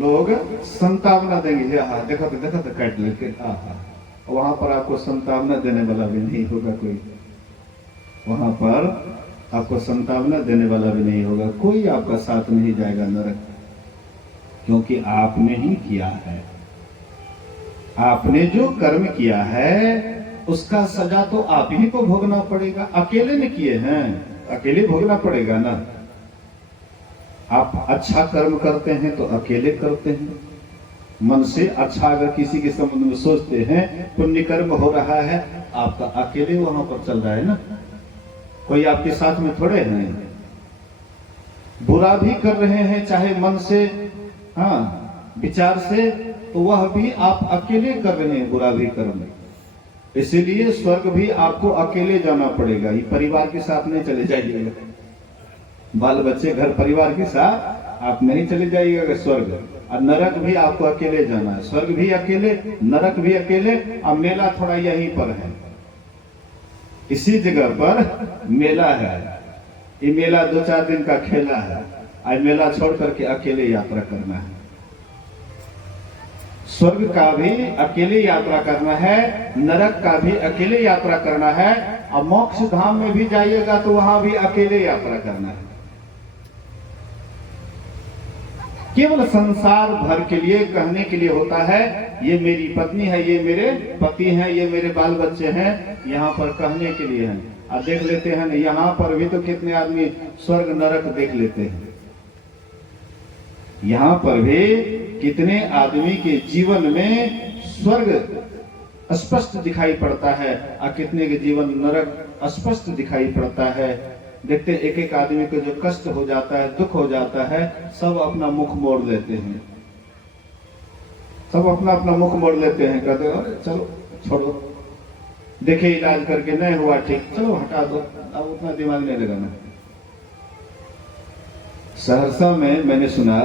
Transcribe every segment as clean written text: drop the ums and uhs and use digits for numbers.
लोग संतावना देंगे, हाँ देखा तो काट लेके, हाँ हाँ। वहां पर आपको संतावना देने वाला भी नहीं होगा कोई, वहां पर आपको संतावना देने वाला भी नहीं होगा कोई, आपका साथ नहीं जाएगा नरक, क्योंकि आपने ही किया है। आपने जो कर्म किया है उसका सजा तो आप ही को भोगना पड़ेगा। अकेले ने किए हैं, अकेले भोगना पड़ेगा ना। आप अच्छा कर्म करते हैं तो अकेले करते हैं, मन से अच्छा अगर किसी के संबंध में सोचते हैं, पुण्य कर्म हो रहा है, आपका अकेले वहां पर चल रहा है ना, कोई आपके साथ में थोड़े हैं। बुरा भी कर रहे हैं चाहे मन से, हाँ विचार से, तो वह भी आप अकेले कर रहे हैं बुरा भी कर्म। इसीलिए स्वर्ग भी आपको अकेले जाना पड़ेगा, ये परिवार के साथ नहीं चले जाइएगा, बाल बच्चे घर परिवार के साथ आप नहीं चले जाइएगा स्वर्ग। और नरक भी आपको अकेले जाना है, स्वर्ग भी अकेले, नरक भी अकेले। अब मेला थोड़ा यहीं पर है, इसी जगह पर मेला है। ये मेला 2-4 दिन का खेला है, आज मेला छोड़ करके अकेले यात्रा करना है। स्वर्ग का भी अकेले यात्रा करना है, नरक का भी अकेले यात्रा करना है, और मोक्ष धाम में भी जाइएगा तो वहां भी अकेले यात्रा करना है। केवल संसार भर के लिए कहने के लिए होता है, ये मेरी पत्नी है, ये मेरे पति हैं, ये मेरे बाल बच्चे हैं, यहाँ पर कहने के लिए हैं। अब देख लेते हैं यहाँ पर भी तो कितने आदमी स्वर्ग नरक देख लेते हैं, यहाँ पर भी कितने आदमी के जीवन में स्वर्ग स्पष्ट दिखाई पड़ता है और कितने के जीवन नरक स्पष्ट दिखाई पड़ता है। देखते एक एक आदमी को जो कष्ट हो जाता है, दुख हो जाता है, सब अपना मुख मोड़ लेते हैं, सब अपना अपना मुख मोड़ लेते हैं, कहते अरे चलो छोड़ो, देखे इलाज करके नहीं हुआ ठीक, चलो हटा दो, अब उतना दिमाग नहीं लगाना। सहरसा में मैंने सुना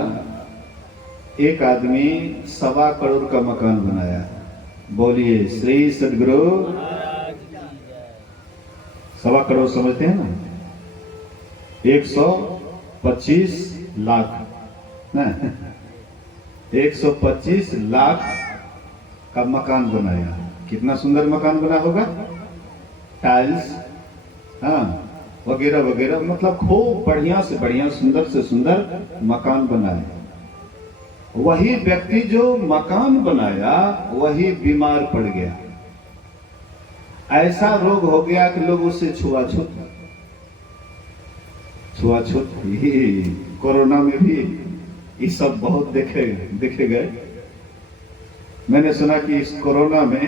एक आदमी 1.25 करोड़ का मकान बनाया। बोलिए श्री सद्गुरु। 1.25 करोड़ समझते हैं ना, 125 लाख ना, 125 लाख का मकान बनाया। कितना सुंदर मकान बना होगा, टाइल्स, हाँ वगैरह वगैरह, मतलब खूब बढ़िया से बढ़िया, सुंदर से सुंदर मकान बनाया। वही व्यक्ति जो मकान बनाया वही बीमार पड़ गया, ऐसा रोग हो गया कि लोग उससे छुआछूत, कोरोना में भी ये सब बहुत देखे गए। मैंने सुना कि इस कोरोना में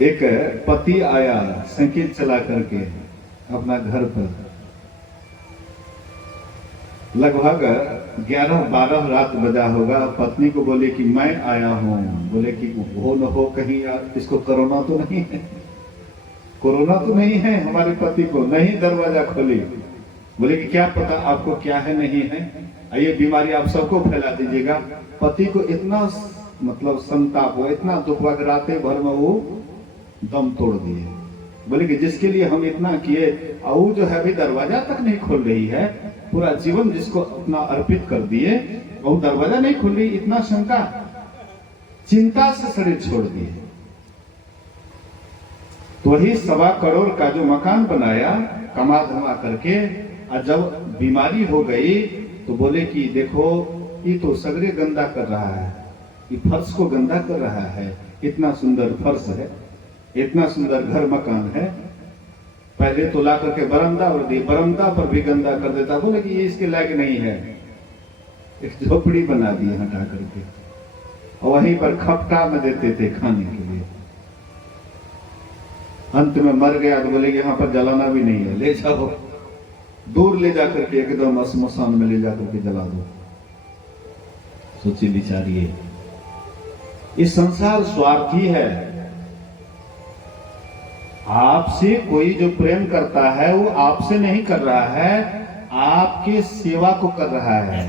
एक पति आया साइकिल चला करके अपना घर पर, लगभग 11-12 रात बजा होगा। पत्नी को बोले कि मैं आया हूं, बोले कि हो न हो कहीं यार इसको कोरोना तो नहीं है, कोरोना तो नहीं है हमारे पति को, नहीं दरवाजा खोली। बोले कि क्या पता आपको क्या है नहीं है, ये बीमारी आप सबको फैला दीजिएगा। पति को इतना मतलब संताप हुआ, इतना दुख हुआ, रातें भर में वो दम तोड़ दिए। बोले कि जिसके लिए हम इतना किए, वो जो है अभी दरवाजा तक नहीं खोल रही है, पूरा जीवन जिसको अपना अर्पित कर दिए, वो दरवाजा नहीं खोल रही, इतना शंका, चिंता से शरीर छोड़ दिए। तो वही 1.25 करोड़ का जो मकान बनाया कमा धमा करके, और जब बीमारी हो गई तो बोले कि देखो ये तो सगरे गंदा कर रहा है, ये फर्श को गंदा कर रहा है, इतना सुंदर फर्श है, इतना सुंदर घर मकान है, पहले तो ला करके बरामदा और दी, बरामदा पर भी गंदा कर देता। बोले कि ये इसके लायक नहीं है, एक झोपड़ी बना दी हटा करके, और वहीं पर खपटा में देते थे खाने के लिए। अंत में मर गया तो बोले कि यहाँ पर जलाना भी नहीं है, ले जाओ दूर ले जाकर के एकदम श्मशान में ले जाकर के जला दो। सोचिए विचारिए, ये संसार स्वार्थी है। आपसे कोई जो प्रेम करता है वो आपसे नहीं कर रहा है, आपके सेवा को कर रहा है।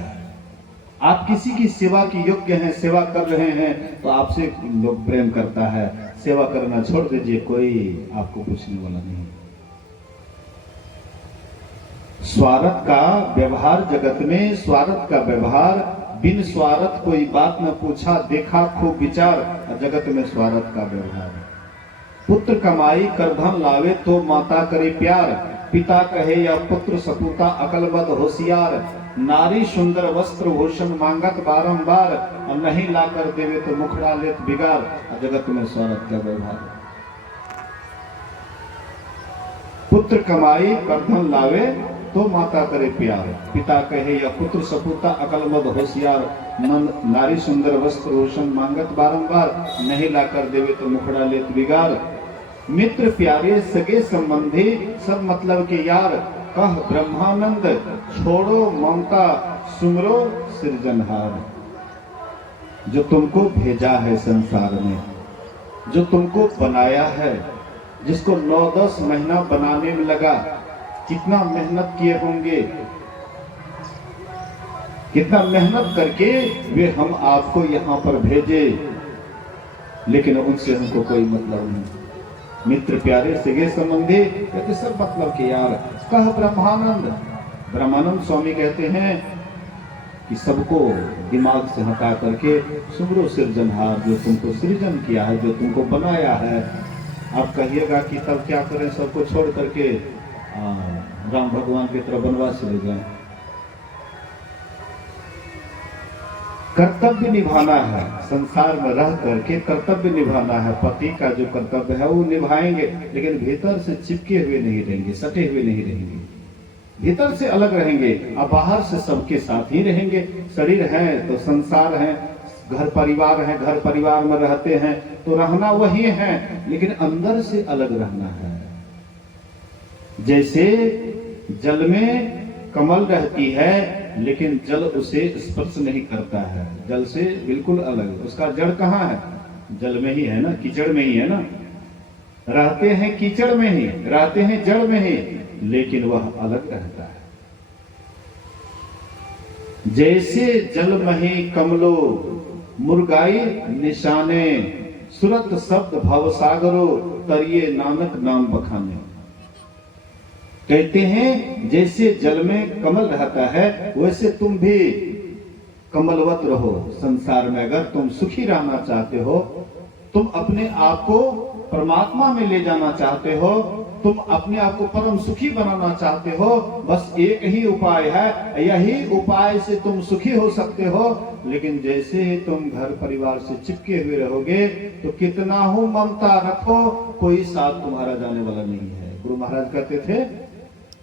आप किसी की सेवा की योग्य हैं, सेवा कर रहे हैं, तो आपसे लोग प्रेम करता है। सेवा करना छोड़ दीजिए, कोई आपको पूछने वाला नहीं। स्वार्थ का व्यवहार जगत में, स्वार्थ का व्यवहार, बिन स्वार्थ कोई बात न पूछा, देखा खूब विचार, जगत में स्वार्थ का व्यवहार। पुत्र कमाई कर धन लावे तो माता करे प्यार, पिता कहे या पुत्र सपूता अकलमंद होशियार, नारी सुंदर वस्त्र भूषण मांगत बारंबार, और नहीं लाकर देवे तो मुखड़ा लेत बिगाड़, जगत में स्वार्थ का व्यवहार। पुत्र कमाई कर धन लावे तो माता करे प्यार, पिता कहे या पुत्र सपूता अकलमंद होशियार, नारी सुंदर वस्त्र भूषण मांगत बारंबार, नहीं लाकर देवे तो मुखड़ा लेत बिगाड़। मित्र प्यारे सगे संबंधी सब मतलब के यार, कह ब्रह्मानंद छोड़ो ममता सुमरो सृजनहार। जो तुमको भेजा है संसार में, जो तुमको बनाया है, जिसको 9-10 महीना बनाने में लगा, कितना मेहनत किए होंगे, कितना मेहनत करके वे हम आपको यहाँ पर भेजे, लेकिन उनसे हमको कोई मतलब नहीं। मित्र प्यारे सगे संबंधी कहते सब मतलब के यार, कह ब्रह्मानंद। ब्रह्मानंद स्वामी कहते हैं कि सबको दिमाग से हटा करके सुमरो सृजनहार, जो तुमको सृजन किया है, जो तुमको बनाया है। आप कहिएगा कि तब क्या करें, सबको छोड़ करके राम भगवान की तरफ वनवास ले जाएं। कर्तव्य निभाना है, संसार में रह करके कर्तव्य निभाना है। पति का जो कर्तव्य है वो निभाएंगे, लेकिन भीतर से चिपके हुए नहीं रहेंगे, सटे हुए नहीं रहेंगे, भीतर से अलग रहेंगे। अब बाहर से सबके साथ ही रहेंगे। शरीर है तो संसार है, घर परिवार है, घर परिवार में रहते हैं तो रहना वही है, लेकिन अंदर से अलग रहना है। जैसे जल में कमल रहती है, लेकिन जल उसे स्पर्श नहीं करता है, जल से बिल्कुल अलग। उसका जड़ कहाँ है? जल में ही है ना, कीचड़ में ही है ना। रहते हैं कीचड़ में ही, रहते हैं जड़ में ही, लेकिन वह अलग रहता है। जैसे जल मही कमलो मुर्गाई निशाने, सुरत शब्द भवसागरो तरिए नानक नाम बखाने। कहते हैं जैसे जल में कमल रहता है, वैसे तुम भी कमलवत रहो। संसार में अगर तुम सुखी रहना चाहते हो, तुम अपने आप को परमात्मा में ले जाना चाहते हो, तुम अपने आप को परम सुखी बनाना चाहते हो, बस एक ही उपाय है, यही उपाय से तुम सुखी हो सकते हो। लेकिन जैसे ही तुम घर परिवार से चिपके हुए रहोगे, तो कितना हो ममता रखो, कोई साथ तुम्हारा जाने वाला नहीं है। गुरु महाराज कहते थे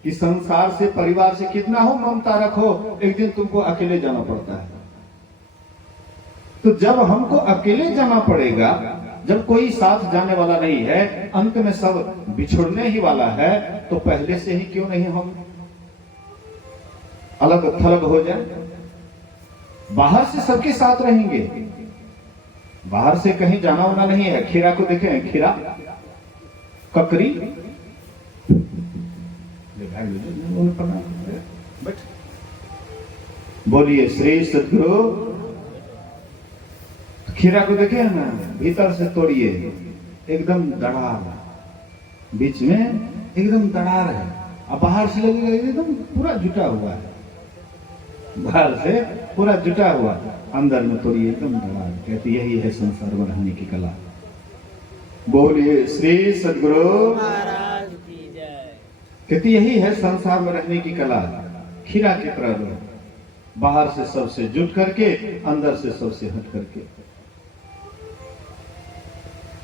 कि संसार से, परिवार से कितना हो ममता रखो, एक दिन तुमको अकेले जाना पड़ता है। तो जब हमको अकेले जाना पड़ेगा, जब कोई साथ जाने वाला नहीं है, अंत में सब बिछुड़ने ही वाला है, तो पहले से ही क्यों नहीं हम अलग थलग हो जाए। बाहर से सबके साथ रहेंगे, बाहर से कहीं जाना होना नहीं है। खीरा को देखें, खीरा, ककरी, बोलिए श्री सद्गुरु। खीरा को देखे ना, भीतर से तोड़िए, एकदम दरार, बीच में एकदम दरार है, अब बाहर से लगेगा एकदम पूरा जुटा हुआ है, बाहर से पूरा जुटा हुआ, अंदर में तोड़िए एकदम दरार। कहते यही है संसार में रहने की कला। बोलिए श्री सद्गुरु महाराज की जय। कहते यही है संसार में रहने की कला। खीरा की तरह रहो, बाहर से सबसे जुट करके, अंदर से सबसे हट करके।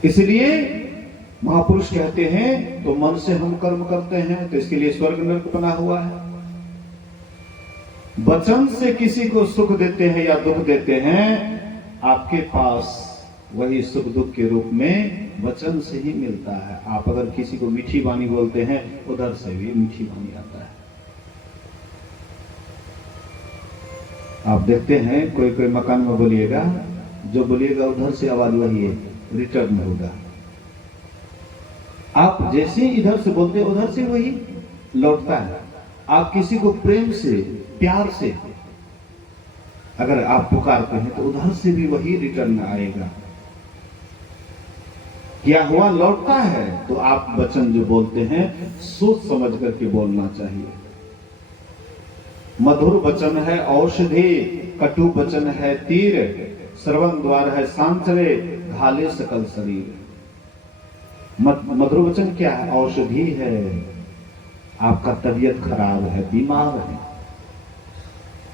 इसलिए महापुरुष कहते हैं तो मन से हम कर्म करते हैं, तो इसके लिए स्वर्ग नरक बना हुआ है। वचन से किसी को सुख देते हैं या दुख देते हैं, आपके पास वही सुख दुख के रूप में वचन से ही मिलता है। आप अगर किसी को मीठी वाणी बोलते हैं, उधर से भी मीठी वाणी आता है। आप देखते हैं कोई कोई मकान में बोलिएगा, जो बोलिएगा उधर से आवाज वही है, रिटर्न होगा। आप जैसे इधर से बोलते हैं, उधर से वही लौटता है। आप किसी को प्रेम से, प्यार से अगर आप पुकारते हैं, तो उधर से भी वही रिटर्न आएगा। क्या हुआ? लौटता है। तो आप वचन जो बोलते हैं, सोच समझ करके बोलना चाहिए। मधुर वचन है औषधि, कटु वचन है तीर, श्रवण द्वार है सांचरे, घाले सकल शरीर। मधुर वचन क्या है? औषधि है। आपका तबीयत खराब है, बीमार है,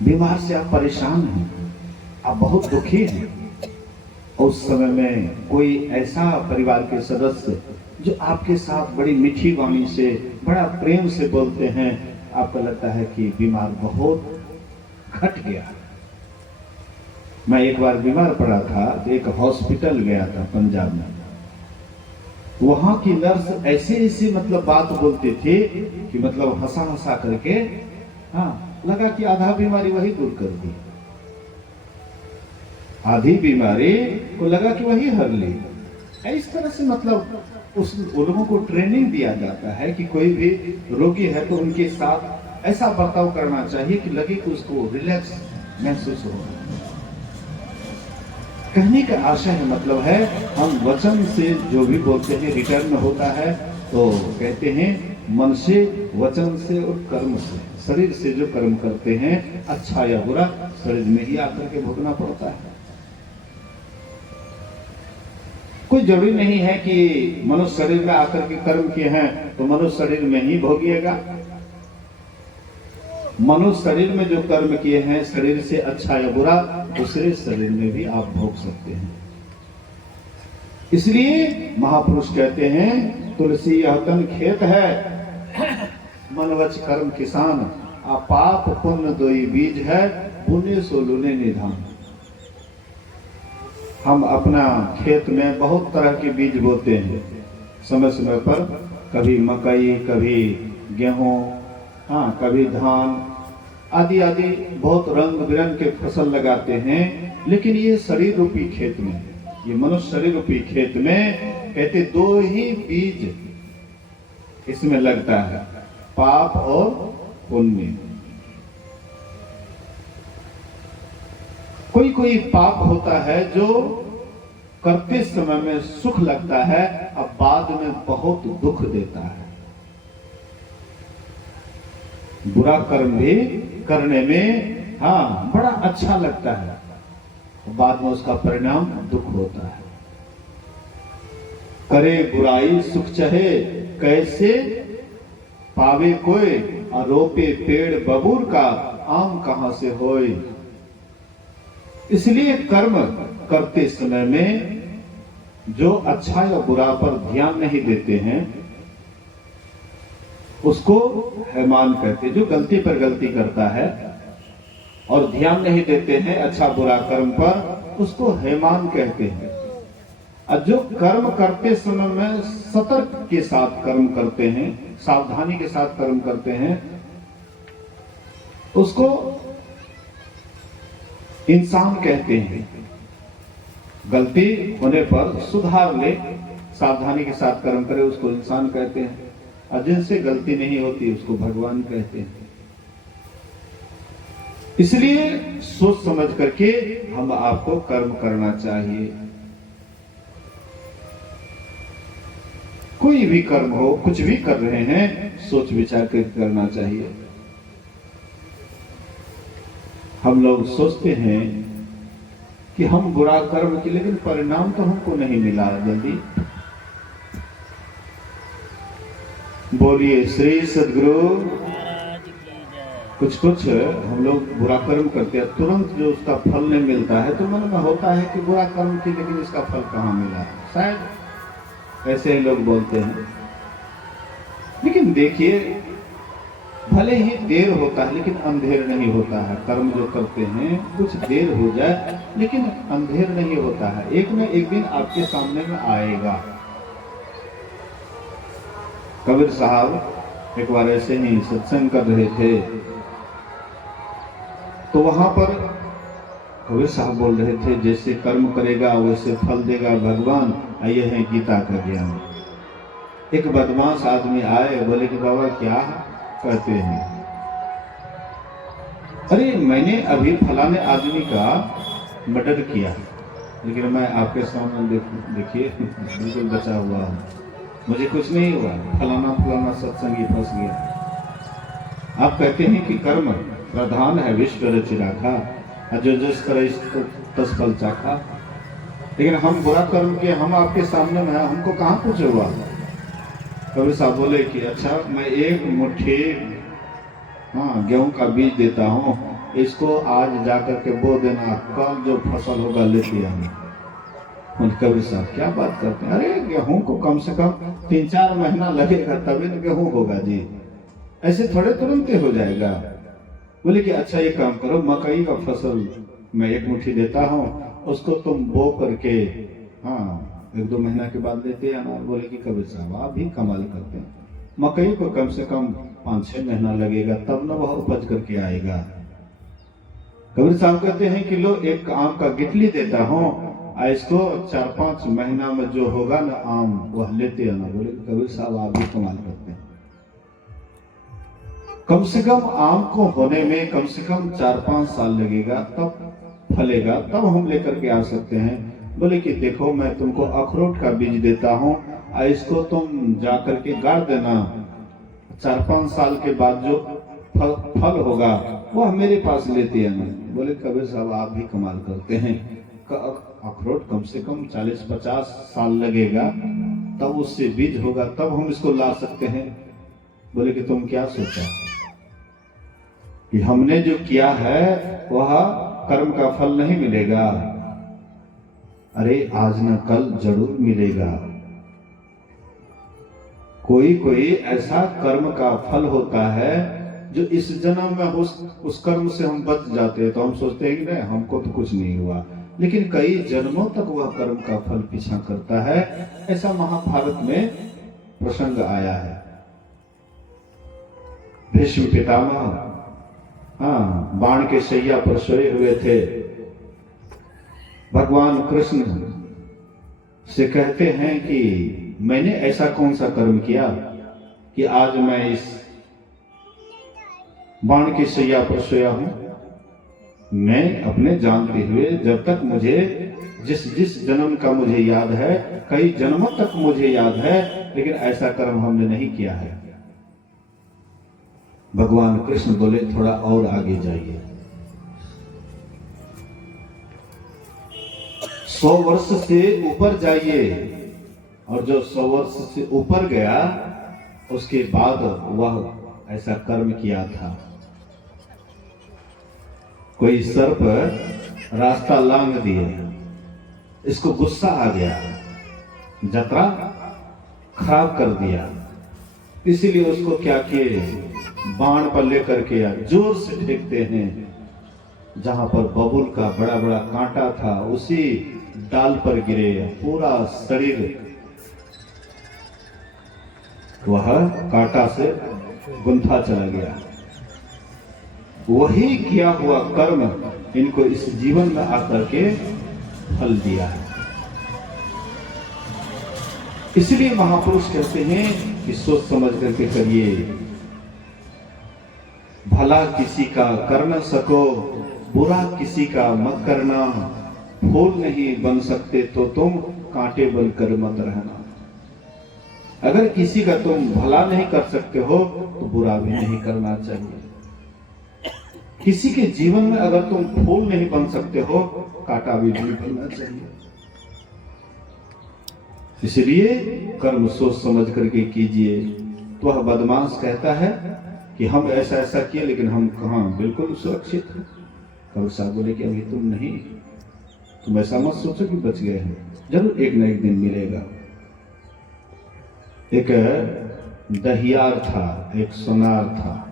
बीमार से आप परेशान हैं, आप बहुत दुखी हैं, उस समय में कोई ऐसा परिवार के सदस्य जो आपके साथ बड़ी मीठी वाणी से, बड़ा प्रेम से बोलते हैं, आपको लगता है कि बीमार बहुत घट गया। मैं एक बार बीमार पड़ा था तो एक हॉस्पिटल गया था पंजाब में। वहां की नर्स ऐसे ऐसे मतलब बात बोलती थी कि मतलब हंसा हंसा करके, हाँ, लगा कि आधा बीमारी वही दूर कर दी, आधी बीमारी को लगा कि वही हर ली। इस तरह से मतलब उन लोगों को ट्रेनिंग दिया जाता है कि कोई भी रोगी है तो उनके साथ ऐसा बर्ताव करना चाहिए कि लगे कि उसको रिलैक्स महसूस हो। कहने का आशा है मतलब है, हम वचन से जो भी बोलते हैं रिटर्न होता है। तो कहते हैं मन से, वचन से और कर्म से, शरीर से जो कर्म करते हैं अच्छा या बुरा शरीर में ही आकर के भोगना पड़ता है। कोई जरूरी नहीं है कि मनुष्य शरीर में आकर के कर्म किए हैं तो मनुष्य शरीर में ही भोगिएगा। मनुष्य शरीर में जो कर्म किए हैं शरीर से अच्छा या बुरा दूसरे शरीर में भी आप भोग सकते हैं। इसलिए महापुरुष कहते हैं तुलसी यह तन खेत है, मनवच कर्म किसान, पाप पुण्य दोई बीज है, पुण्य सो लुने निधान। हम अपना खेत में बहुत तरह के बीज बोते हैं समय समय पर, कभी मकई, कभी गेहूं, हाँ, कभी धान आदि आदि बहुत रंग बिरंग के फसल लगाते हैं। लेकिन ये शरीर रूपी खेत में, ये मनुष्य शरीर रूपी खेत में कहते दो ही बीज इसमें लगता है, पाप और पुण्य। कोई कोई पाप होता है जो करते समय में सुख लगता है, अब बाद में बहुत दुख देता है। बुरा कर्म भी करने में हाँ बड़ा अच्छा लगता है, बाद में उसका परिणाम दुख होता है। करे बुराई सुख चहे, कैसे पावे कोई, आरोपे पेड़ बबूर का, आम कहां से होए। इसलिए कर्म करते समय में जो अच्छा या बुरा पर ध्यान नहीं देते हैं उसको हैमान कहते हैं। जो गलती पर गलती करता है और ध्यान नहीं देते हैं अच्छा बुरा कर्म पर, उसको हैमान कहते हैं। और जो कर्म करते समय में सतर्क के साथ कर्म करते हैं, सावधानी के साथ कर्म करते हैं, उसको इंसान कहते हैं। गलती होने पर सुधार ले, सावधानी के साथ कर्म करे, उसको इंसान कहते हैं। और जिनसे गलती नहीं होती उसको भगवान कहते हैं। इसलिए सोच समझ करके हम आपको कर्म करना चाहिए। कोई भी कर्म हो, कुछ भी कर रहे हैं, सोच विचार कर करना चाहिए। हम लोग सोचते हैं कि हम बुरा कर्म किए लेकिन परिणाम तो हमको नहीं मिला जल्दी। बोलिए श्री सद्गुरु। कुछ कुछ हम लोग बुरा कर्म करते हैं, तुरंत जो उसका फल नहीं मिलता है तो मन में होता है कि बुरा कर्म किया लेकिन इसका फल कहाँ मिला, शायद ऐसे ही लोग बोलते हैं। लेकिन देखिए, भले ही देर होता है लेकिन अंधेर नहीं होता है। कर्म जो करते हैं कुछ देर हो जाए लेकिन अंधेर नहीं होता है, एक न एक दिन आपके सामने में आएगा। कबीर साहब एक बार ऐसे ही सत्संग कर रहे थे तो वहां पर कबीर साहब बोल रहे थे जैसे कर्म करेगा वैसे फल देगा भगवान, ये है गीता का ज्ञान। एक बदमाश आदमी आए, बोले कि बाबा क्या कहते हैं? अरे मैंने अभी फलाने आदमी का मर्डर किया लेकिन मैं आपके सामने देखिए बिल्कुल बचा हुआ हूं, मुझे कुछ नहीं हुआ, फलाना फलाना सत्संगी फंस गया। आप कहते हैं कि कर्म प्रधान है विश्व रचि राखा, जो जिस तरह तस फल चाखा। लेकिन हम बुरा कर्म के, हम आपके सामने में है, हमको कहाँ पूछे हुआ। कबीर साहब बोले कि अच्छा मैं एक मुट्ठी गेहूं का बीज देता हूँ, इसको आज जाकर के बो देना, कल जो फसल होगा लेते आना। कबीर साहब क्या बात करते हैं, अरे गेहूं को कम से कम 3-4 महीना लगेगा तभी न गेहूं होगा जी, ऐसे थोड़े तुरंत हो जाएगा। बोले कि अच्छा ये काम करो, मकई का फसल मैं एक मुट्ठी देता हूँ, उसको तुम बो करके 1-2 महीना के बाद लेते आना। बोले कि कबीर साहब आप भी कमाल करते हैं, मकई को कम से कम 5-6 महीना लगेगा तब न वह उपज करके आएगा। कबीर साहब कहते हैं कि लो एक आम का गिटली देता हूँ, इसको 4-5 महीना में जो होगा ना आम वह लेते आना। बोले कबीर साहब आप भी कमाल करते हैं, कम से कम आम को होने में कम से कम 4-5 साल लगेगा, तब फलेगा, तब हम लेकर के आ सकते हैं। बोले कि देखो मैं तुमको अखरोट का बीज देता हूँ, इसको तुम जाकर के गाड़ देना, 4-5 साल के बाद जो फल होगा वह मेरे पास लेते आना। बोले कबीर साहब आप भी कमाल करते हैं, अखरोट कम से कम 40-50 साल लगेगा, तब उससे बीज होगा, तब हम इसको ला सकते हैं। बोले कि तुम क्या सोचा कि हमने जो किया है वह कर्म का फल नहीं मिलेगा। अरे आज न कल जरूर मिलेगा। कोई कोई ऐसा कर्म का फल होता है जो इस जन्म में उस कर्म से हम बच जाते हैं, तो हम सोचते हैं कि नहीं हमको तो कुछ नहीं हुआ, लेकिन कई जन्मों तक वह कर्म का फल पीछा करता है। ऐसा महाभारत में प्रसंग आया है। भीष्म पितामह बाण के शैया पर सोए हुए थे, भगवान कृष्ण से कहते हैं कि मैंने ऐसा कौन सा कर्म किया कि आज मैं इस बाण के शैया पर सोया हूं। मैं अपने जानते हुए जब तक मुझे जिस जन्म का मुझे याद है, कई जन्मों तक मुझे याद है, लेकिन ऐसा कर्म हमने नहीं किया है। भगवान कृष्ण बोले थोड़ा और आगे जाइए, 100 वर्ष से ऊपर जाइए, और जो 100 वर्ष से ऊपर गया उसके बाद वह ऐसा कर्म किया था। कोई सर्प रास्ता लांग दिया, इसको गुस्सा आ गया, जतरा खराब कर दिया, इसीलिए उसको क्या किए, बाण पर लेकर के जोर से फेंकते हैं। जहां पर बबूल का बड़ा बड़ा कांटा था उसी डाल पर गिरे, पूरा शरीर वह कांटा से गुंथा चला गया। वही किया हुआ कर्म इनको इस जीवन में आकर के फल दिया है। इसलिए महापुरुष कहते हैं कि सोच समझ करके करिए, भला किसी का कर न सको, बुरा किसी का मत करना, फूल नहीं बन सकते तो तुम कांटे बनकर मत रहना। अगर किसी का तुम भला नहीं कर सकते हो तो बुरा भी नहीं करना चाहिए। किसी के जीवन में अगर तुम फूल नहीं बन सकते हो, कांटा भी नहीं बनना चाहिए। इसलिए कर्म सोच समझ करके कीजिए। तो वह बदमाश कहता है कि हम ऐसा ऐसा किए, लेकिन हम कहाँ बिल्कुल सुरक्षित हैं। कबीर साहब बोले कि अभी तुम नहीं, तुम ऐसा मत सोचो कि बच गए हैं, जरूर एक न एक दिन मिलेगा। एक दहियार था, एक सोनार था,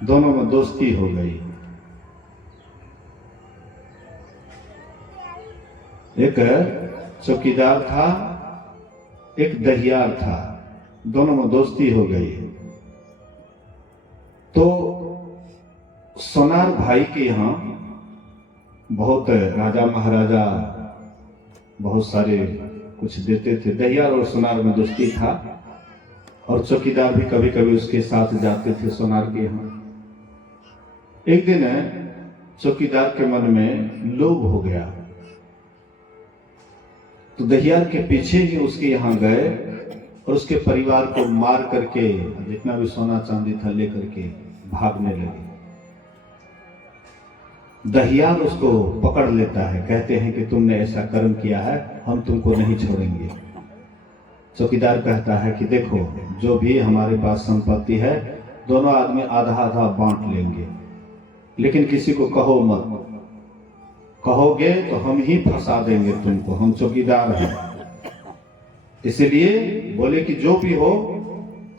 दोनों में दोस्ती हो गई। एक चौकीदार था, एक दहियार था, दोनों में दोस्ती हो गई। तो सोनार भाई के यहाँ बहुत राजा महाराजा बहुत सारे कुछ देते थे। दहियार और सोनार में दोस्ती था, और चौकीदार भी कभी कभी उसके साथ जाते थे सोनार के यहाँ। एक दिन चौकीदार के मन में लोभ हो गया, तो दहियार के पीछे ही उसके यहाँ गए और उसके परिवार को मार करके जितना भी सोना चांदी था लेकर के भागने लगे। दहियार उसको पकड़ लेता है, कहते हैं कि तुमने ऐसा कर्म किया है, हम तुमको नहीं छोड़ेंगे। चौकीदार कहता है कि देखो, जो भी हमारे पास संपत्ति है दोनों आदमी आधा आधा बांट लेंगे, लेकिन किसी को कहो मत, कहोगे तो हम ही फंसा देंगे तुमको, हम चौकीदार हैं। इसलिए बोले कि जो भी हो,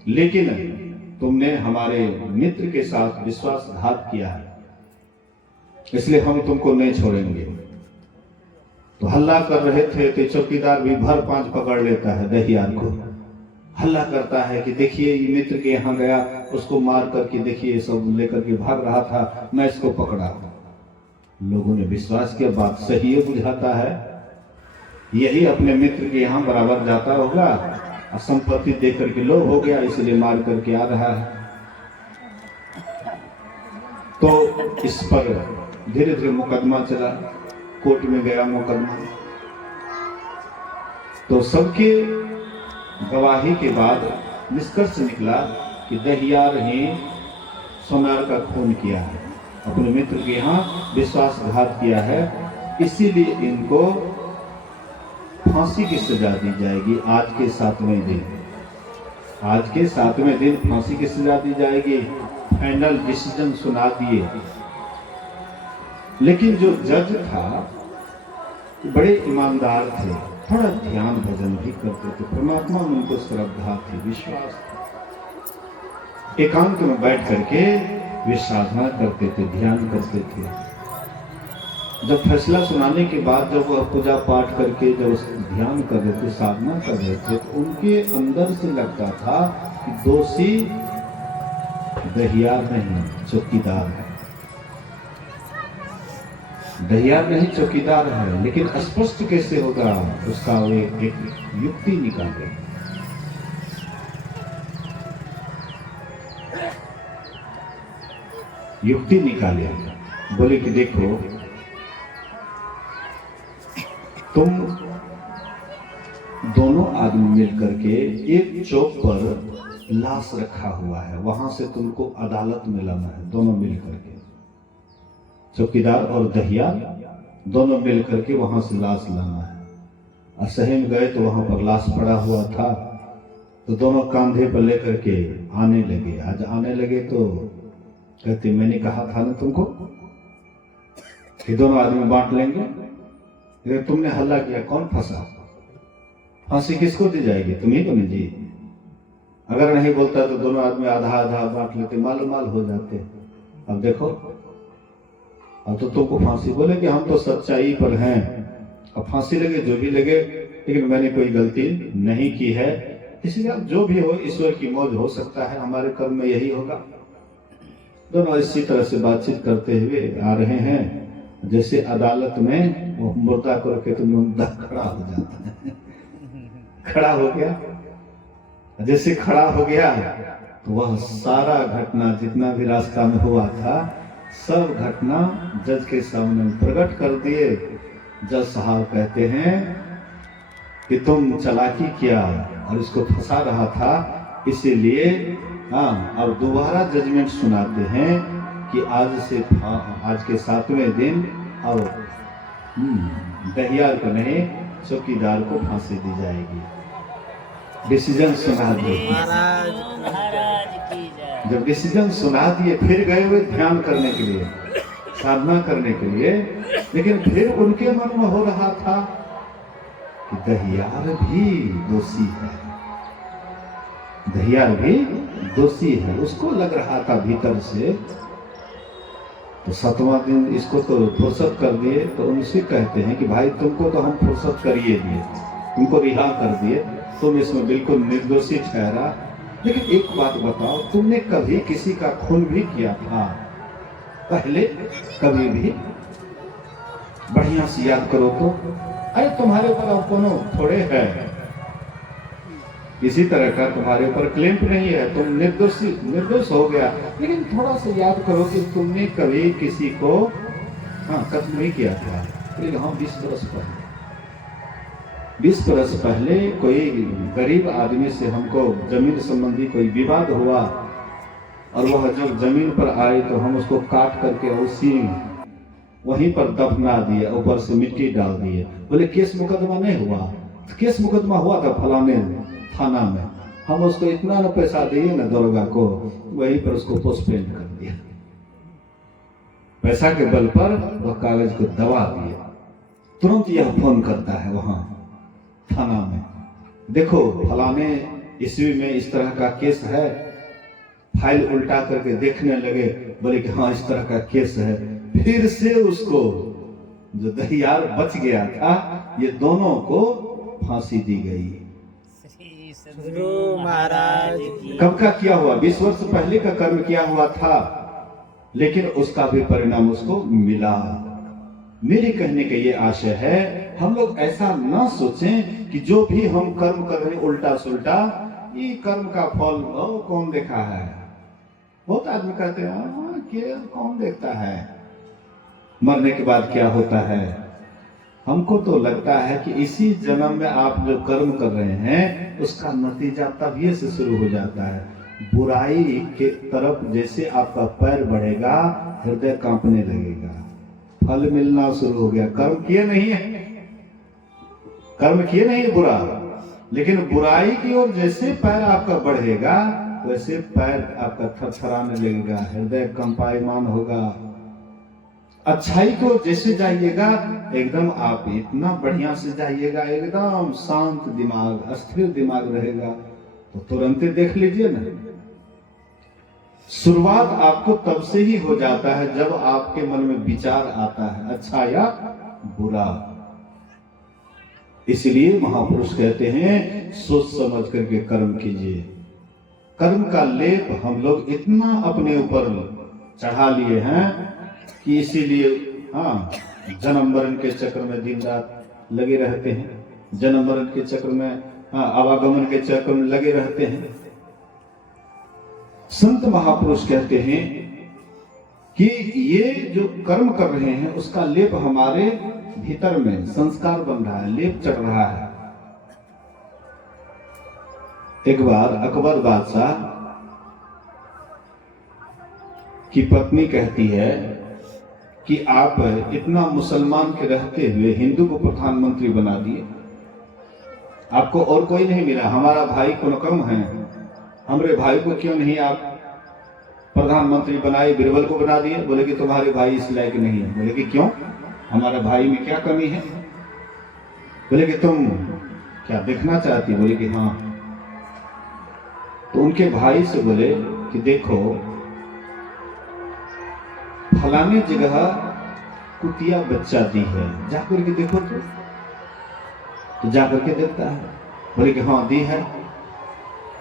लेकिन तुमने हमारे मित्र के साथ विश्वासघात किया है, इसलिए हम तुमको नहीं छोड़ेंगे। तो हल्ला कर रहे थे तो चौकीदार भी भर पांच पकड़ लेता है दहियार को, हल्ला करता है कि देखिए ये मित्र के यहाँ गया, उसको मार करके देखिए सब लेकर के भाग रहा था, मैं इसको पकड़ा। लोगों ने विश्वास किया, बात सही है, बुझाता है यही अपने मित्र के यहाँ बराबर जाता होगा, संपत्ति देख करके लोभ हो गया, इसलिए मार करके आ रहा है। तो इस पर धीरे धीरे मुकदमा चला, कोर्ट में गया मुकदमा। तो सबके गवाही के बाद निष्कर्ष निकला कि दहियार ही सोनार का खून किया है, अपने मित्र के यहाँ विश्वासघात किया है, इसीलिए इनको फांसी की सजा दी जाएगी। आज के 7वें दिन, आज के 7वें दिन फांसी की सजा दी जाएगी। फाइनल डिसीजन सुना दिए। लेकिन जो जज था बड़े ईमानदार थे, थोड़ा ध्यान भजन भी करते थे, परमात्मा में उनको श्रद्धा थी, विश्वास था। एकांत में बैठ करके वे साधना करते थे, ध्यान करते थे। जब फैसला सुनाने के बाद जब वह पूजा पाठ करके जब ध्यान कर रहे थे, साधना कर रहे थे, तो उनके अंदर से लगता था कि दोषी दहियार नहीं चौकीदार है, दहियार नहीं चौकीदार है। लेकिन स्पष्ट कैसे होगा, उसका वो एक युक्ति निकाले। युक्ति निकाले, बोले कि देखो तुम दोनों आदमी मिलकर के एक चौक पर लाश रखा हुआ है, वहां से तुमको अदालत में लाना है, दोनों मिलकर के, चौकीदार और दहियार दोनों मिलकर के वहां से लाश लाना है। असहम गए तो वहां पर लाश पड़ा हुआ था, तो दोनों कांधे पर लेकर के आने लगे। आज आने लगे तो कहते मैंने कहा था ना तुमको कि दोनों आदमी बांट लेंगे, लेकिन तुमने हल्ला किया, कौन फंसा? फांसी किसको दी जाएगी? तुम्ही को नहीं जी। अगर नहीं बोलता तो दोनों आदमी आधा आधा बांट लेते, मालूम माल हो जाते। अब देखो, अब तो तुमको फांसी, बोले कि हम तो सच्चाई पर हैं, अब फांसी लगे जो भी लगे, लेकिन मैंने कोई गलती नहीं की है, इसलिए अब जो भी हो ईश्वर की मौज, हो सकता है हमारे कर्म में यही होगा। दोनों इसी तरह से बातचीत करते हुए आ रहे हैं। जैसे अदालत में वो मुर्दा को रखे तो मुर्दा खड़ा हो जाता है, खड़ा हो गया। जैसे खड़ा हो गया तो वह सारा घटना जितना भी रास्ता में हुआ था सब घटना जज के सामने प्रकट कर दिए। जज साहब कहते हैं कि तुम चालाकी किया और इसको फंसा रहा था, इसीलिए हाँ, अब दोबारा जजमेंट सुनाते हैं कि आज के 7वें दिन अब दहियार को नहीं चौकीदार को फांसी दी जाएगी। डिसीजन सुना दिए। जब डिसीजन सुना दिए फिर गए हुए ध्यान करने के लिए, साधना करने के लिए, लेकिन फिर उनके मन में हो रहा था कि दहियार भी दोषी है, दहियार भी दोषी है। उसको लग रहा था भीतर से। तो 7वां दिन इसको तो फुर्सत कर दिए। तो उनसे कहते हैं कि भाई तुमको तो हम फुर्सत करिए दिए, तुमको रिहा कर दिए, तुम इसमें बिल्कुल निर्दोषी ठहरा, लेकिन एक बात बताओ, तुमने कभी किसी का खून भी किया था पहले? कभी भी? बढ़िया से याद करो तो। अरे तुम्हारे ऊपर अब कोनो थोड़े है, इसी तरह का तुम्हारे ऊपर क्लेम नहीं है, तुम निर्दोष हो गया, लेकिन थोड़ा सा याद करो कि तुमने कभी किसी को कत्ल नहीं किया था। हाँ, 20 बरस पहले, 20 बरस पहले कोई गरीब आदमी से हमको जमीन संबंधी कोई विवाद हुआ, और वह जब जमीन पर आए तो हम उसको काट करके उसी वहीं पर दफना दिए, ऊपर से मिट्टी डाल दिए। बोले केस मुकदमा नहीं हुआ? केस मुकदमा हुआ था फलाने थाना में, हम उसको इतना न पैसा दिए ना दरोगा को, वहीं पर उसको पोस्टपेंड कर दिया। पैसा के बल पर वह कागज को दबा दिए। तुरंत यह फोन करता है वहां थाना में, देखो फलाने ईस्वी में इस तरह का केस है। फाइल उल्टा करके देखने लगे, बोले कि हाँ इस तरह का केस है। फिर से उसको जो दहियार बच गया था, ये दोनों को फांसी दी गई। गुरु महाराज कब का किया हुआ? 20 वर्ष पहले का कर्म किया हुआ था, लेकिन उसका भी परिणाम उसको मिला। मेरे कहने का ये आशय है, हम लोग ऐसा ना सोचें कि जो भी हम कर्म कर रहे हैं उल्टा सुल्टा, ये कर्म का फल कौन देखा है? बहुत आदमी कहते हैं कि कौन देखता है मरने के बाद क्या होता है। हमको तो लगता है कि इसी जन्म में आप जो कर्म कर रहे हैं उसका नतीजा तभी से शुरू हो जाता है। बुराई के तरफ जैसे आपका पैर बढ़ेगा, हृदय कांपने लगेगा, फल मिलना शुरू हो गया। कर्म किए नहीं है, कर्म किए नहीं है बुरा, लेकिन बुराई की ओर जैसे पैर आपका बढ़ेगा वैसे पैर आपका थरथराने लगेगा, हृदय कंपायमान होगा। अच्छाई को जैसे जाइएगा एकदम आप इतना बढ़िया से जाइएगा, एकदम शांत दिमाग, अस्थिर दिमाग रहेगा, तो तुरंत देख लीजिए ना। शुरुआत आपको तब से ही हो जाता है जब आपके मन में विचार आता है अच्छा या बुरा। इसलिए महापुरुष कहते हैं सोच समझ करके कर्म कीजिए। कर्म का लेप हम लोग इतना अपने ऊपर चढ़ा लिए हैं कि इसीलिए जन्म मरण के चक्र में दिन रात लगे रहते हैं, जन्म मरण के चक्र में आवागमन के चक्र में लगे रहते हैं। संत महापुरुष कहते हैं कि ये जो कर्म कर रहे हैं उसका लेप हमारे भीतर में संस्कार बन रहा है, लेप चढ़ रहा है। एक बार अकबर बादशाह की पत्नी कहती है कि आप इतना मुसलमान के रहते हुए हिंदू को प्रधानमंत्री बना दिए, आपको और कोई नहीं मिला, हमारा भाई को कम है, हमारे भाई को क्यों नहीं आप प्रधानमंत्री बनाए, बीरबल को बना दिए। बोले कि तुम्हारे भाई इस लायक नहीं है। बोले कि क्यों, हमारा भाई में क्या कमी है? बोले कि तुम क्या देखना चाहती? बोले कि हाँ। तो उनके भाई से बोले कि देखो फलाने जगह कुतिया बच्चा दी है, जाकर के देखो। तो जाकर के देखता है, बोले कि हाँ दी है।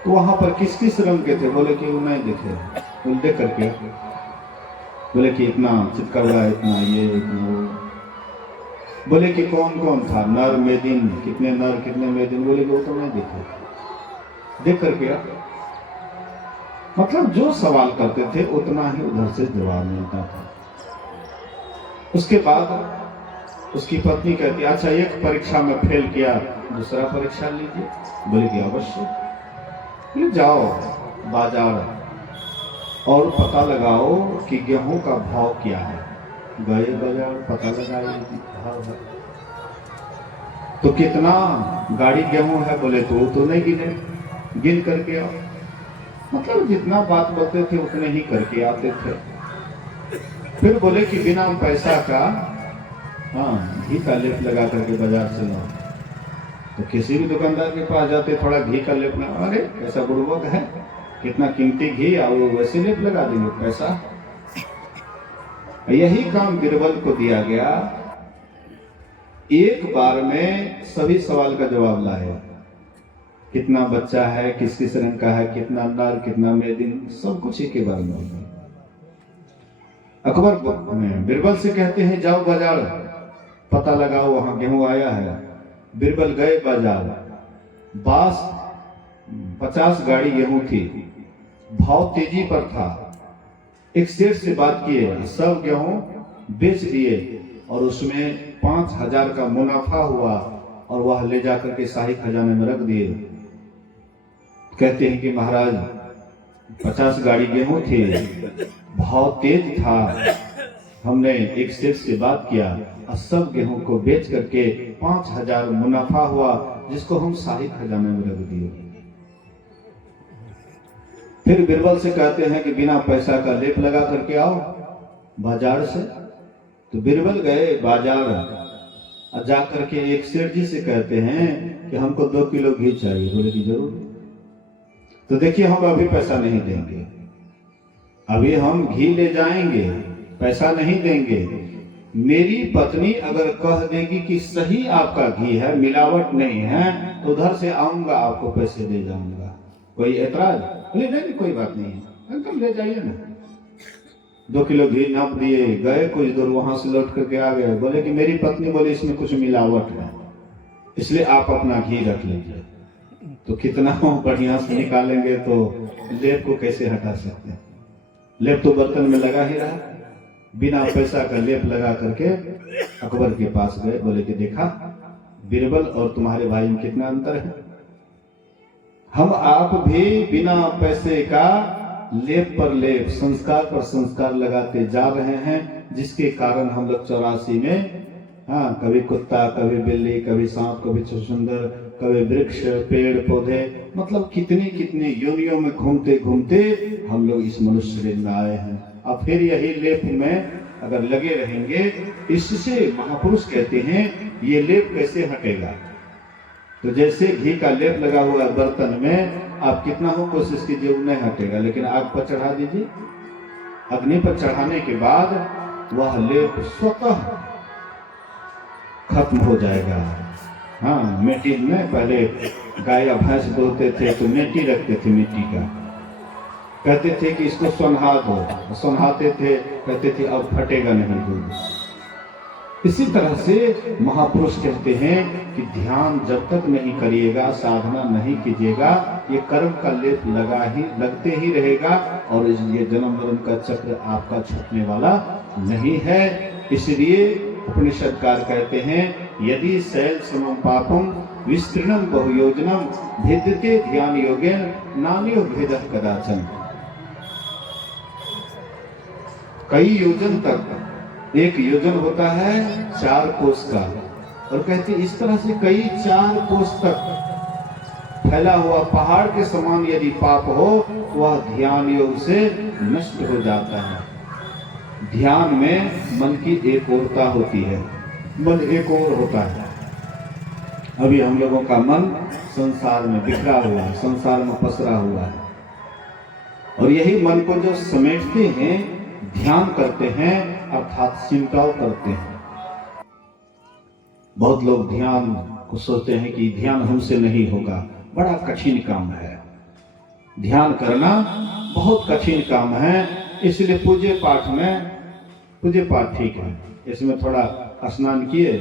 तो वहां पर किस किस रंग के थे? बोले कि वो नहीं देखे। बोले देख करके, बोले कि इतना चितकबरा, इतना ये, इतना वो। बोले कि कौन कौन था? नर मेदिन, कितने नर कितने मेदिन? बोले कि वो तो नहीं देखे। देख करके मतलब जो सवाल करते थे उतना ही उधर से जवाब मिलता था। उसके बाद उसकी पत्नी कहती अच्छा एक परीक्षा में फेल किया, दूसरा परीक्षा लीजिए। बोले कि अवश्य। बोले जाओ बाजार और पता लगाओ कि गेहूं का भाव क्या है। गए बाजार, पता लगाए भाव है तो कितना गाड़ी गेहूं है? बोले तो नहीं गिने, गिन करके आओ। मतलब जितना बात बोलते थे उतने ही करके आते थे। फिर बोले कि बिना पैसा का घी का लेप लगा करके बाजार से लाओ। तो किसी भी दुकानदार के पास जाते, थोड़ा घी का लेप लगा, अरे कैसा बुड़बक है, कितना कीमती घी, और वैसे लेप लगा देंगे पैसा। यही काम बीरबल को दिया गया। एक बार में सभी सवाल का जवाब लाया। कितना बच्चा है, किस किस रंग का है, कितना नर कितना मेदिन, सब कुछ एक बार में। अकबर बीरबल से कहते हैं जाओ बाजार पता लगाओ, वहां गेहूं आया है। बीरबल गए बाजार, 50 गाड़ी गेहूं थी, भाव तेजी पर था। एक सेठ से बात किए, सब गेहूं बेच दिए और उसमें 5000 का मुनाफा हुआ और वह ले जाकर के शाही खजाने में रख दिए। कहते हैं कि महाराज 50 गाड़ी गेहूं थे, भाव तेज था, हमने एक सेठ से बात किया और सब गेहूं को बेच करके 5,000 मुनाफा हुआ, जिसको हम शाही खजाने में रख दिए। फिर बीरबल से कहते हैं कि बिना पैसा का लेप लगा करके आओ बाजार से। तो बीरबल गए बाजार और जा करके एक सेठ जी से कहते हैं कि हमको 2 किलो घी चाहिए। बोले कि जरूर। तो देखिए, हम अभी पैसा नहीं देंगे, अभी हम घी ले जाएंगे, पैसा नहीं देंगे। मेरी पत्नी अगर कह देगी कि सही आपका घी है, मिलावट नहीं है, तो उधर से आऊंगा, आपको पैसे दे जाऊंगा। कोई एतराज? बोले नहीं, कोई बात नहीं है, एकदम ले जाइए ना। 2 किलो घी नाप दिए, गए कुछ दूर, वहां से लौट करके आ गए। बोले कि मेरी पत्नी बोली इसमें कुछ मिलावट है, इसलिए आप अपना घी रख लीजिए। तो कितना बढ़िया से निकालेंगे तो लेप को कैसे हटा सकते हैं? लेप तो बर्तन में लगा ही रहा। बिना पैसा का लेप लगा करके अकबर के पास गए। बोले कि देखा बीरबल और तुम्हारे भाई में कितना अंतर है। हम आप भी बिना पैसे का लेप पर लेप, संस्कार पर संस्कार लगाते जा रहे हैं, जिसके कारण हम लोग 84 में कभी कुत्ता, कभी बिल्ली, कभी सांप, कभी छुछुंदर, कभी वृक्ष, पेड़ पौधे, मतलब कितने कितने योनियों में घूमते घूमते हम लोग इस मनुष्य शरीर में आए हैं। अब फिर यही लेप में अगर लगे रहेंगे, इससे महापुरुष कहते हैं ये लेप कैसे हटेगा। तो जैसे घी का लेप लगा हुआ बर्तन में, आप कितना हो कोशिश कीजिए वो नहीं हटेगा, लेकिन आग पर चढ़ा दीजिए। अग्नि पर चढ़ाने के बाद वह लेप स्वतः खत्म हो जाएगा। हाँ, मिट्टी में पहले गाय या भैंस धोते थे तो मिट्टी रखते थे, मिट्टी का कहते थे कि इसको सोन्हा दो, सोन्हाते थे, कहते थे अब फटेगा नहीं दूध। इसी तरह से महापुरुष कहते हैं कि ध्यान जब तक नहीं करिएगा, साधना नहीं कीजिएगा, ये कर्म का लेप लगते ही रहेगा, और इसलिए जन्म मरण का चक्र आपका छूटने वाला नहीं है। इसलिए उपनिषदकार कहते हैं यदि शैल समम पापम विस्तृणम बहुयोजनम भिद्यते ध्यान योगेन नान्यो भेदः कदाचन। कई योजन तक, एक योजन होता है 4 कोस का, और कहते इस तरह से कई 4 कोस तक फैला हुआ पहाड़ के समान यदि पाप हो, वह ध्यान योग से नष्ट हो जाता है। ध्यान में मन की एक ओरता होती है, मन एक और होता है। अभी हम लोगों का मन संसार में बिखरा हुआ है, संसार में पसरा हुआ है, और यही मन को जो समेटते हैं, ध्यान करते हैं, अर्थात सिमटाव करते हैं। बहुत लोग ध्यान को सोचते हैं कि ध्यान हमसे नहीं होगा, बड़ा कठिन काम है। ध्यान करना बहुत कठिन काम है, इसलिए पूज्य पाठ ठीक है, इसमें थोड़ा स्नान किए,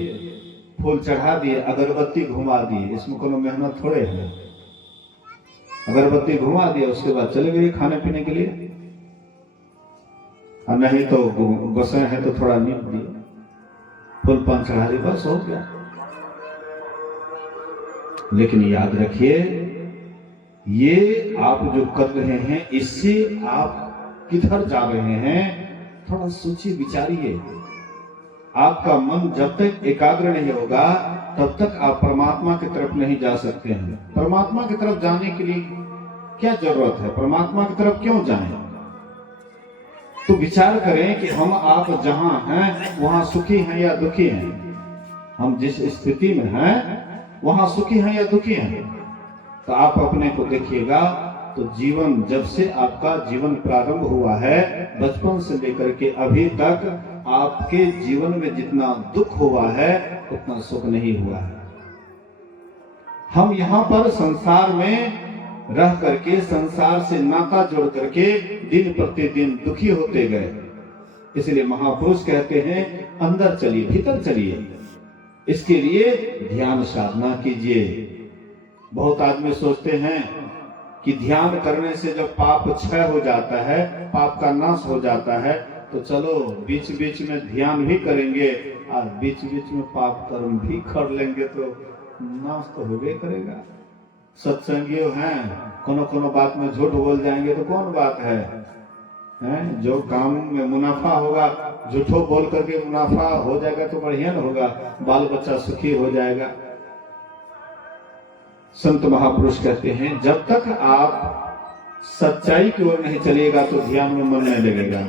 फूल चढ़ा दिए, अगरबत्ती घुमा दिए, इसमें कोनो मेहनत थोड़े है। अगरबत्ती घुमा दिया, उसके बाद चले गए खाने पीने के लिए, और नहीं तो गोसाई है तो थोड़ा नींद दिए, फूल पान चढ़ा दिए, बस हो गया। लेकिन याद रखिए, ये आप जो कर रहे हैं, इससे आप किधर जा रहे हैं, थोड़ा सोचिए, विचारिए। आपका मन जब तक एकाग्र नहीं होगा, तब तक आप परमात्मा की तरफ नहीं जा सकते हैं। परमात्मा की तरफ जाने के लिए क्या जरूरत है, परमात्मा की तरफ क्यों जाएं? तो विचार करें कि हम आप जहां हैं वहां सुखी हैं या दुखी हैं। हम जिस स्थिति में हैं वहां सुखी हैं या दुखी हैं। तो आप अपने को देखिएगा, तो जीवन जब से आपका जीवन प्रारंभ हुआ है, बचपन से लेकर के अभी तक आपके जीवन में जितना दुख हुआ है उतना सुख नहीं हुआ है। हम यहाँ पर संसार में रह करके, संसार से नाता जोड़ करके दिन प्रतिदिन दुखी होते गए। इसलिए महापुरुष कहते हैं अंदर चलिए, भीतर चलिए। इसके लिए ध्यान साधना कीजिए। बहुत आदमी सोचते हैं कि ध्यान करने से जब पाप क्षय हो जाता है, पाप का नाश हो जाता है, तो चलो बीच बीच में ध्यान भी करेंगे और बीच बीच में पाप कर्म भी कर लेंगे, तो नाश तो होबे करेगा। सत्संगियों हैं, कोनो बात में झूठ बोल जाएंगे तो कौन बात है? जो काम में मुनाफा होगा झूठो बोल करके मुनाफा हो जाएगा तो बढ़िया न होगा, बाल बच्चा सुखी हो जाएगा। संत महापुरुष कहते हैं जब तक आप सच्चाई की ओर नहीं चलिएगा तो ध्यान में मन नहीं लगेगा।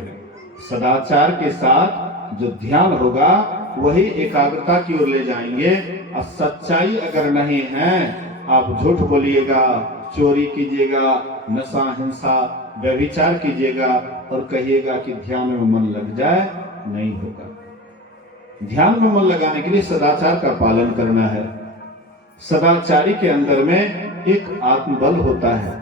सदाचार के साथ जो ध्यान होगा वही एकाग्रता की ओर ले जाएंगे। और सच्चाई अगर नहीं है, आप झूठ बोलिएगा, चोरी कीजिएगा, नशा हिंसा व्यभिचार कीजिएगा और कहिएगा कि ध्यान में मन लग जाए, नहीं होगा। ध्यान में मन लगाने के लिए सदाचार का पालन करना है। सदाचारी के अंदर में एक आत्मबल होता है,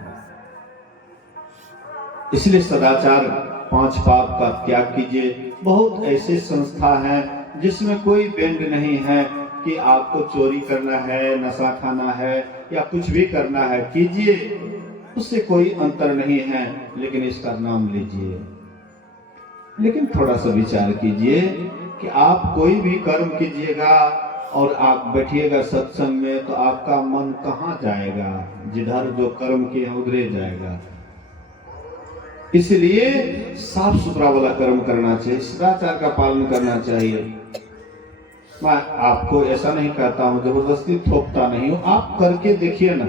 इसलिए सदाचार 5 पाप का त्याग कीजिए। बहुत ऐसे संस्था हैं जिसमें कोई बैंड नहीं है कि आपको चोरी करना है, नशा खाना है या कुछ भी करना है, कीजिए, उससे कोई अंतर नहीं है, लेकिन इसका नाम लीजिए। लेकिन थोड़ा सा विचार कीजिए कि आप कोई भी कर्म कीजिएगा और आप बैठिएगा सत्संग में तो आपका मन कहाँ जाएगा? जिधर जो कर्म किए उधरे जाएगा। इसलिए साफ सुथरा वाला कर्म करना चाहिए, सदाचार का पालन करना चाहिए। मैं आपको ऐसा नहीं कहता हूं, जबरदस्ती थोपता नहीं हूं, आप करके देखिए ना।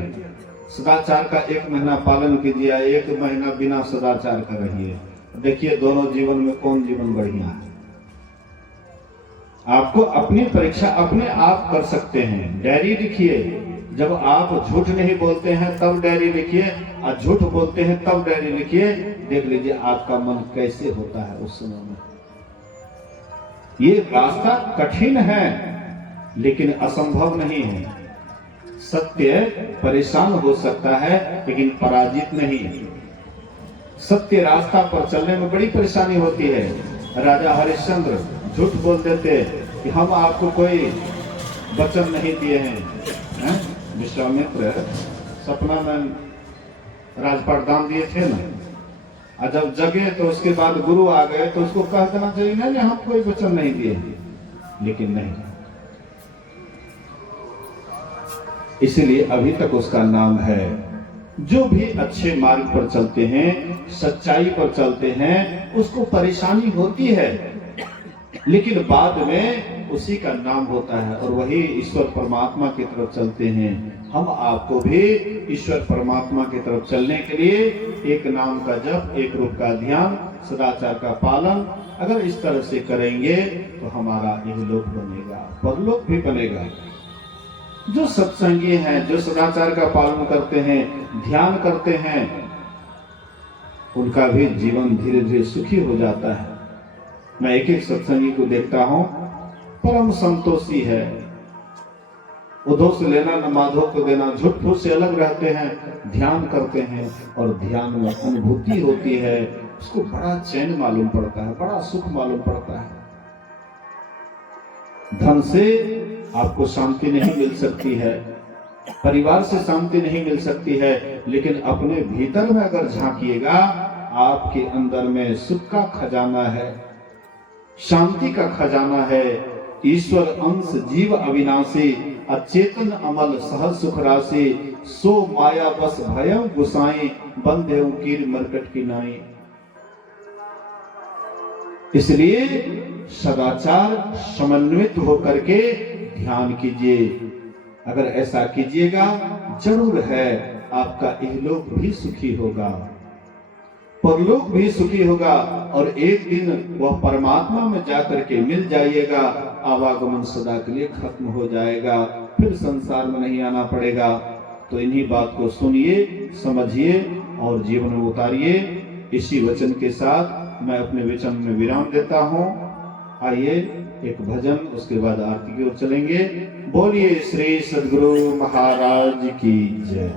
सदाचार का 1 महीना पालन कीजिए, 1 महीना बिना सदाचार का रहिए, देखिए दोनों जीवन में कौन जीवन बढ़िया है। आपको अपनी परीक्षा अपने आप कर सकते हैं। डायरी लिखिए, जब आप झूठ नहीं बोलते हैं तब डायरी लिखिए, और झूठ बोलते हैं तब डायरी लिखिए। देख लीजिए आपका मन कैसे होता है उस समय में। ये रास्ता कठिन है लेकिन असंभव नहीं है। सत्य परेशान हो सकता है लेकिन पराजित नहीं। सत्य रास्ता पर चलने में बड़ी परेशानी होती है। राजा हरिश्चंद्र झूठ बोल देते कि हम आपको कोई वचन नहीं दिए हैं। विश्वामित्र सपना में राजपाट दान दिए थे ना, और जब जगे तो उसके बाद गुरु आ गए तो उसको कह देना चाहिए नहीं हम कोई वचन नहीं दिए, लेकिन नहीं। इसलिए अभी तक उसका नाम है। जो भी अच्छे मार्ग पर चलते हैं, सच्चाई पर चलते हैं, उसको परेशानी होती है लेकिन बाद में उसी का नाम होता है और वही ईश्वर परमात्मा की तरफ चलते हैं। हम आपको भी ईश्वर परमात्मा की तरफ चलने के लिए एक नाम का जप, एक रूप का ध्यान, सदाचार का पालन अगर इस तरह से करेंगे तो हमारा इहलोक बनेगा, परलोक भी बनेगा। जो सत्संगी हैं, जो सदाचार का पालन करते हैं, ध्यान करते हैं, उनका भी जीवन धीरे धीरे सुखी हो जाता है। मैं एक एक सत्संगी को देखता हूं, परम संतोषी है, उधो से लेना न माधो को देना, झूठ फूट से अलग रहते हैं, ध्यान करते हैं और ध्यान में अनुभूति होती है, उसको बड़ा चैन मालूम पड़ता है, बड़ा सुख मालूम पड़ता है। धन से आपको शांति नहीं मिल सकती है, परिवार से शांति नहीं मिल सकती है, लेकिन अपने भीतर में अगर झांकिएगा, आपके अंदर में सुख का खजाना है, शांति का खजाना है। ईश्वर अंश जीव अविनाशी, अचेतन अमल सहज सुख राशि, सो माया बस भयं गुसाई, बंधे कीर मरकट की नाई। इसलिए सदाचार समन्वित होकर के ध्यान कीजिए। अगर ऐसा कीजिएगा जरूर है आपका इहलोक भी सुखी होगा, परलोक भी सुखी होगा और एक दिन वह परमात्मा में जाकर के मिल जाइएगा। आवागमन सदा के लिए खत्म हो जाएगा, फिर संसार में नहीं आना पड़ेगा। तो इन्हीं बात को सुनिए, समझिए और जीवन में उतारिए। इसी वचन के साथ मैं अपने वचन में विराम देता हूँ। आइए एक भजन, उसके बाद आरती की ओर चलेंगे। बोलिए श्री सद्गुरु महाराज की जय।